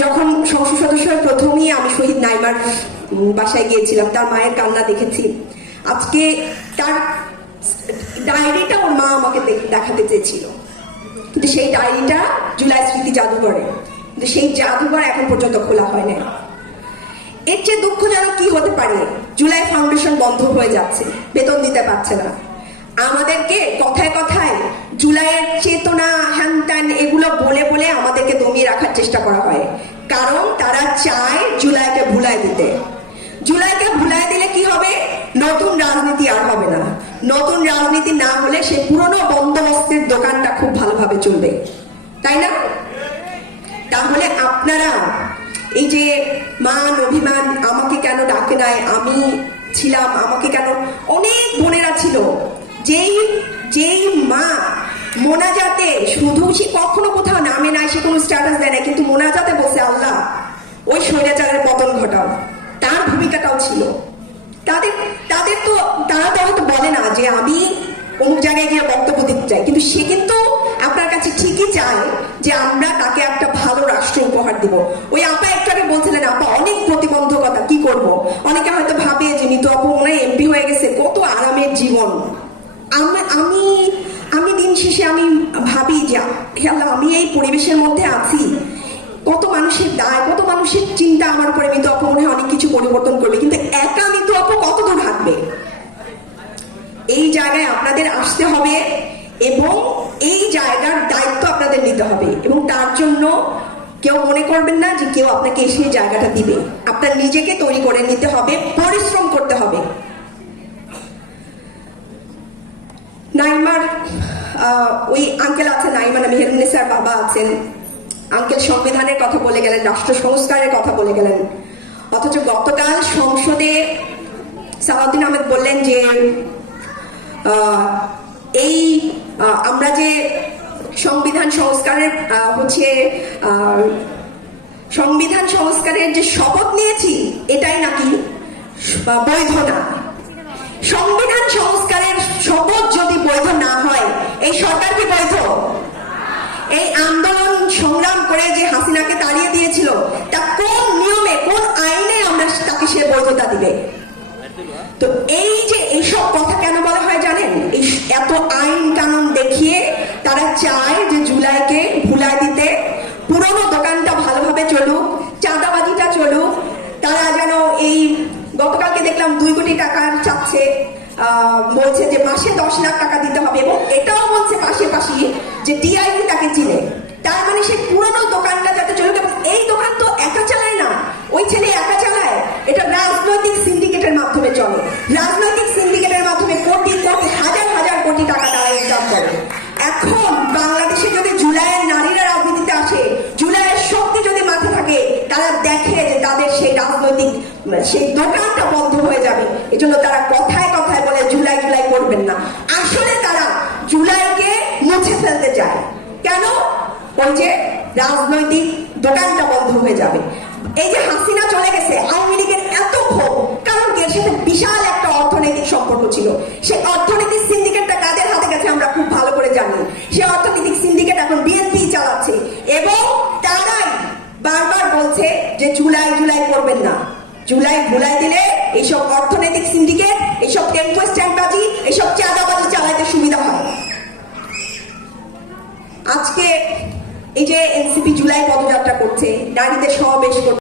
যখন সংসদ সদস্য প্রথমেই আমি শহীদ নাইমার বাসায় গিয়েছিলাম, তার মায়ের কান্না দেখেছি। আজকে তার ডায়েরিটা ওর মা আমাকে দেখাতে চেয়েছিল, কিন্তু সেই ডায়েরিটা জুলাই স্মৃতি জাদুঘরে, কিন্তু সেই জাদুঘর এখন পর্যন্ত খোলা হয় না। এর চেয়ে দুঃখজনক কি হতে পারে? জুলাই ফাউন্ডেশন বন্ধ হয়ে যাচ্ছে, বেতন দিতে পারছে না। আমাদেরকে কথায় কথায় জুলাইয়ের চেতনা হ্যান ত্যান এগুলো বলে বলে আমাদেরকে দমিয়ে রাখার চেষ্টা করা হয়, কারণ তারা চায় জুলাইকে ভুলাই দিতে। জুলাইকে ভুলাই দিলে কি হবে? নতুন রাজনীতি আর হবে না। নতুন রাজনীতি না হলে সে পুরনো বন্দোবস্তের দোকানটা খুব ভালোভাবে চলবে, তাই না? তাহলে আপনারা এই যে মান অভিমান, আমাকে কেন ডাকে নাই, আমি ছিলাম, আমাকে কেন, অনেক বোনেরা ছিল যেই মা মোনাজাতে শুধু সে কখনো কোথাও নামে নাই, সে কোনো স্ট্যাটাস দেয় না, কিন্তু মোনাজাতে বসে আল্লাহ ওই স্বৈরাচারের পতন ঘটাও, তার ভূমিকাটাও ছিল। তারা তো হয়তো বলে না যে আমি অমুক জায়গায় গিয়ে বক্তব্য দিতে চাই, কিন্তু সে কিন্তু আপনার কাছে ঠিকই চায় যে আমরা তাকে একটা ভালো রাষ্ট্র উপহার দিব। ওই আপা একটু আগে বলছিলেন, আপা অনেক প্রতিবন্ধকতা, কি করব? অনেকে হয়তো ভাবে যে নিতু আপু মনে হয় এমপি হয়ে গেছে, কত আরামের জীবন। আমি দিন শেষে আমি ভাবি যে আমি এই পরিবেশের মধ্যে আছি, কত মানুষের দায়, কত মানুষের চিন্তা আমার উপরে মিতু আপু মনে হয় অনেক কিছু পরিবর্তন করবে, কিন্তু একা মিতু আপু কত দূর হাঁটবে? এই জায়গায় আপনাদের আসতে হবে এবং এই জায়গার দায়িত্ব আপনাদের নিতে হবে, এবং তার জন্য কেউ মনে করবেন না যে কেউ আপনাকে এসে জায়গাটা দিবে। আপনার নিজেকে তৈরি করে নিতে হবে, পরিশ্রম করতে হবে। নাইমার ওই আঙ্কেল আছে, নাইমান মেহেরুন্নেসার বাবা আছেন, আঙ্কেল সংবিধানের কথা বলে গেলেন, রাষ্ট্র সংস্কারের কথা বলে গেলেন, অথচ গতকাল সংসদে সালাউদ্দিন আহমেদ বললেন যে এই আমরা যে সংবিধান সংস্কারের যে শপথ নিয়েছি এটাই নাকি বৈধ না। সংবিধান সংস্কারের শপথ যদি বৈধ না হয়, এই সরকার কি বৈধ? এই আন্দোলন সংগ্রাম করে যে হাসিনাকে তাড়িয়ে দিয়েছিল, তা কোন নিয়মে, কোন আইনে আমরা তাকে সে বৈধতা দিবে? তো এই যে এইসব কথা কেন বলা হয় জানেন? এই এত আইন কানুন দেখিয়ে তারা চায় যে জুলাইকে ভুলাই দিতে, পুরনো দোকানটা ভালোভাবে চলুক, চাঁদাবাজিটা চলুক। তারা যেন এই গতকালকে দেখলাম 2 কোটি টাকা চাচ্ছে, বলছে যে মাসে 10 লাখ টাকা দিতে হবে, এবং এটাও বলছে পাশাপাশি যে টিআইবি তাকে চিনে। তার মানে সেই পুরনো দোকানটা যাতে চলুক, এবং এই দোকান তো একা চালায় না, ওই ছেলে একা চালায়, এটা রাজনৈতিক সিন্ডিকেটের মাধ্যমে চলে। রাজনৈতিক সিন্ডিকেটের মাধ্যমে কোটি কোটি, হাজার হাজার কোটি টাকা তারা ইনকাম করে। এখন বাংলাদেশে যদি জুলাইয়ের নারীরা রাজনীতিতে আসে, জুলাইয়ের শক্তি যদি মাঠে থাকে, তারা দেখে যে তাদের সেই রাজনৈতিক সেই দোকানটা বন্ধ হয়ে যাবে। এজন্য তারা কথায় কথায় বলে জুলাই জুলাই করবেন না, আসলে তারা জুলাইকে মুছে ফেলতে চায়। কেন? ওই যে রাজনৈতিক দোকানটা বন্ধ হয়ে যাবে। এই যে হাসিনা চলে গেছে, আওয়ামী লীগের এত ক্ষোভ, কারণ এর সাথে বিশাল একটা অর্থনৈতিক সম্পর্ক ছিল। সেই অর্থনৈতিক সিন্ডিকেটটা কাদের হাতে গেছে আমরা খুব ভালো করে জানি। সেই অর্থনৈতিক সিন্ডিকেট এখন বিএনপি চালাচ্ছে, এবং তারাই বারবার বলছে যে জুলাই জুলাই করবেন না। জুলাই ভুলাই দিলে এইসব অর্থনৈতিক সিন্ডিকেট, এইসব টেম্পো স্ট্যান্ডবাজি, এইসব চাঁদাবাজি চালাইতে সুবিধা হয়। আজকে এই যে এনসিপি জুলাই পদযাত্রা করছে, নারীদের সমাবেশ করছে,